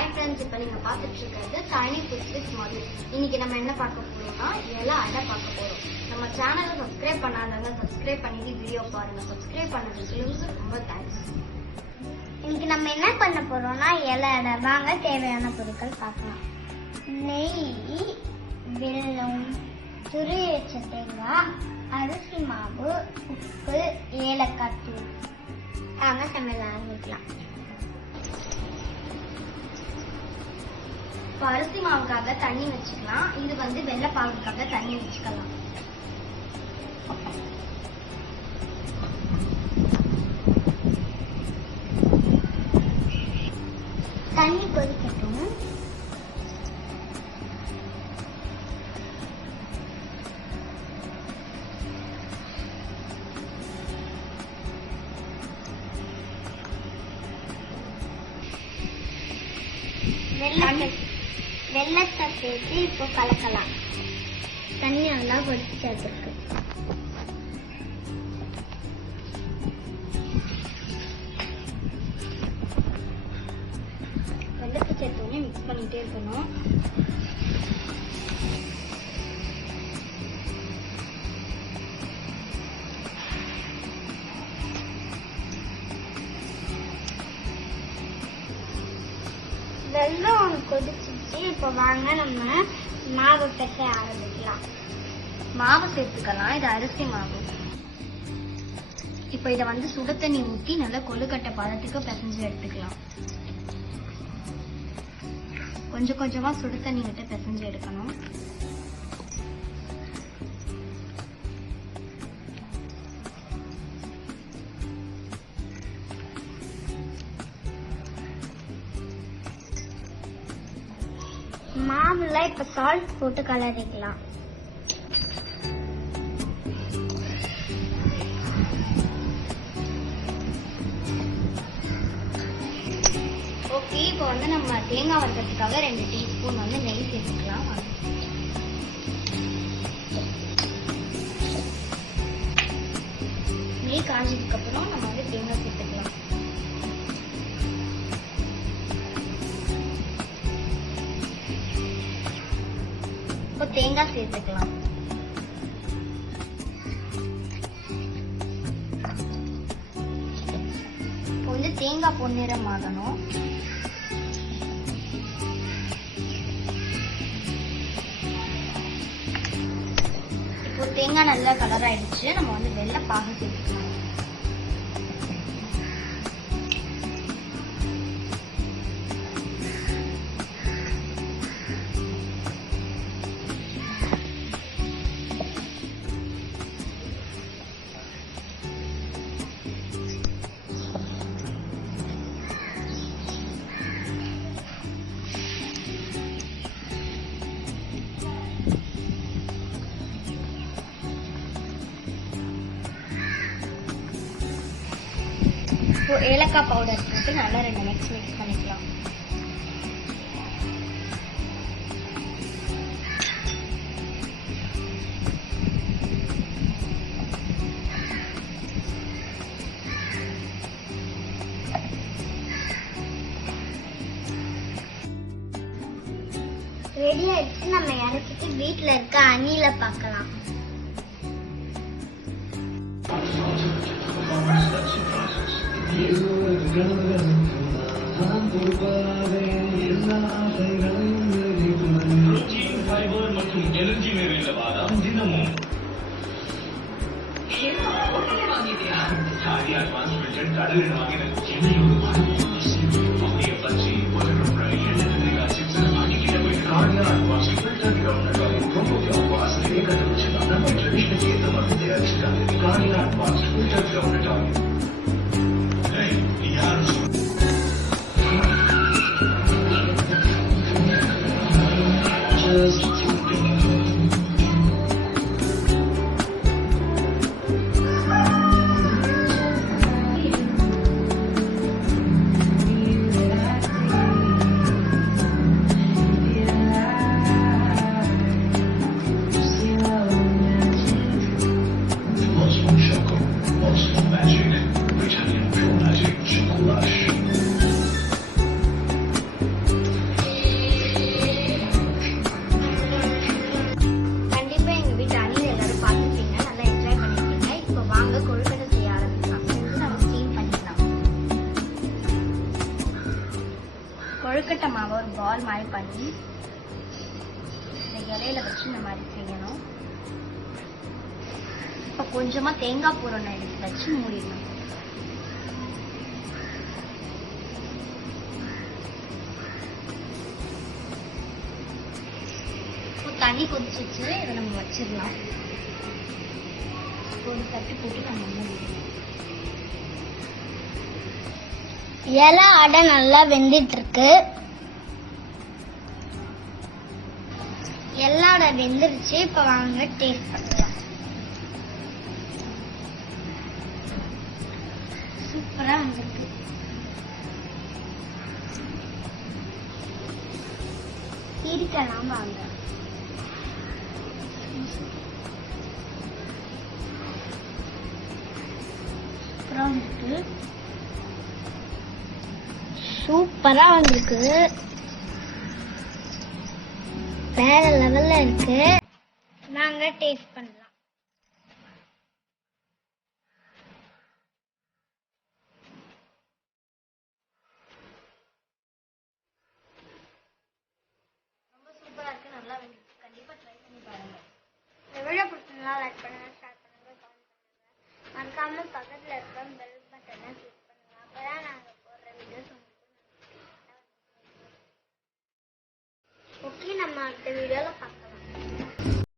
Hi friends, இப்போ நீங்கள் பார்த்துட்டு இருக்கிறது சைனி ஃபுட் வித் மது. இன்னைக்கு நம்ம என்ன பார்க்க போறோம்னா இலை அடை பார்க்க போறோம். நம்ம சேனலை சப்ஸ்கிரைப் பண்ணாதவங்க சப்ஸ்கிரைப் பண்ணிட்டு வீடியோ பாருங்க. சப்ஸ்கிரைப் பண்ணதுக்கு ரொம்ப தேங்க்ஸ். இன்னைக்கு நம்ம என்ன பண்ண போறோம்னா இலை அடை. வாங்க தேவையான பொருட்கள் பார்க்கலாம். நெய், வெல்லம், துருவி வச்ச தேங்காய், அரிசி மாவு, உப்பு, ஏலக்காய் தூள். வாங்க சமையல் ஆரம்பிக்கலாம். அரிசி மாவுக்காக தண்ணி வச்சுக்கலாம். இது வெள்ளைப்பாகுக்காக தண்ணி வச்சுக்கலாம். தண்ணி கொதிக்கட்டும். வெள்ளத்தை சேர்த்து இப்போ கலக்கலாம். தண்ணி நல்லா கொதிச்சிருக்கு. வெள்ளத்தை சேர்த்தோடனே மிக்ஸ் பண்ணிட்டே இருக்கணும். வெல்லம் கொதிச்சிச்சு. இப்போ வாங்க நம்ம மாவு பிசைய ஆரம்பிக்கலாம். மாவு சேர்த்துக்கலாம். இது அரிசி மாவு. இப்போ இதை சுடு தண்ணி ஊற்றி நல்லா கொழுக்கட்டை பதத்துக்கு பிசைஞ்சு எடுத்துக்கலாம். கொஞ்சம் கொஞ்சமா சுடு தண்ணி விட்டு பிசைஞ்சு எடுக்கணும். மாவுல இப்ப சால்ட் போட்டு கலரிக்கலாம். ஓகே, இப்போ நம்ம தேங்காய் வறுக்கிறதுக்காக 2 டீஸ்பூன் நெய் சேர்த்துக்கலாம். நெய் காஞ்சதுக்கு அப்புறம் நம்ம தேங்காய் சேர்த்துக்கலாம். இப்போ தேங்காய் சேர்த்துக்கலாம். இப்போ தேங்காய் பொன்னிறம் ஆகணும். இப்போ தேங்காய் நல்லா கலர் ஆயிடுச்சு. நம்ம வெள்ளை பாகு சேர்த்துக்கலாம். இப்போ ஏலக்காய் பவுடர் போட்டு நல்லா 2 மிக்ஸ் பண்ணிக்கலாம். ரெடி ஆயிடுச்சு. நம்ம இறக்கிட்டு வீட்டுல இருக்க அணில பார்க்கலாம். மற்றும் எனர்ஜி நிறைந்த பாதாம் தினமும் கடலில் வாங்கின சென்னையோடு பற்றி கொழுக்கட்டை மாவை ஒரு பால் மாதிரி பண்ணி இந்த இலையில வச்சு இந்த மாதிரி செய்யணும். இப்ப கொஞ்சமா தேங்காய் பூரணை எடுத்து வச்சு மூடிடணும். தண்ணி கொதிச்சிச்சு, இதை நம்ம வச்சிடலாம். ஒரு தட்டு போட்டு நம்ம மூடிடணும். இலை அடை நல்லா வெந்துட்டு இருக்கு. எல்லா அடை வெந்துருச்சு. இப்ப வாங்க டேஸ்ட் பண்ணலாம். சூப்பரா வந்திருக்கு. இருக்கலாம் வாங்க. சூப்பரா வந்திருக்கு. வேற லெவல்ல இருக்கு. நாங்க டேஸ்ட் பண்ணலாம். ரொம்ப சூப்பரா இருக்கு, நல்லா வெந்துருக்கு. கண்டிப்பா ட்ரை பண்ணி பாருங்க. இந்த வீடியோ பிடிச்சிருந்தா லைக் பண்ணுங்க, ஷேர் பண்ணுங்க, கமெண்ட் பண்ணுங்க. மறக்காம பக்கத்துல இருக்க பெல் பட்டனை கிளிக் பண்ணுங்க. அப்பதான் நாங்க போடுற வீடியோஸ் உங்களுக்கு ஓகே. நம்ம அடுத்த வீடியோல பார்க்கலாம்.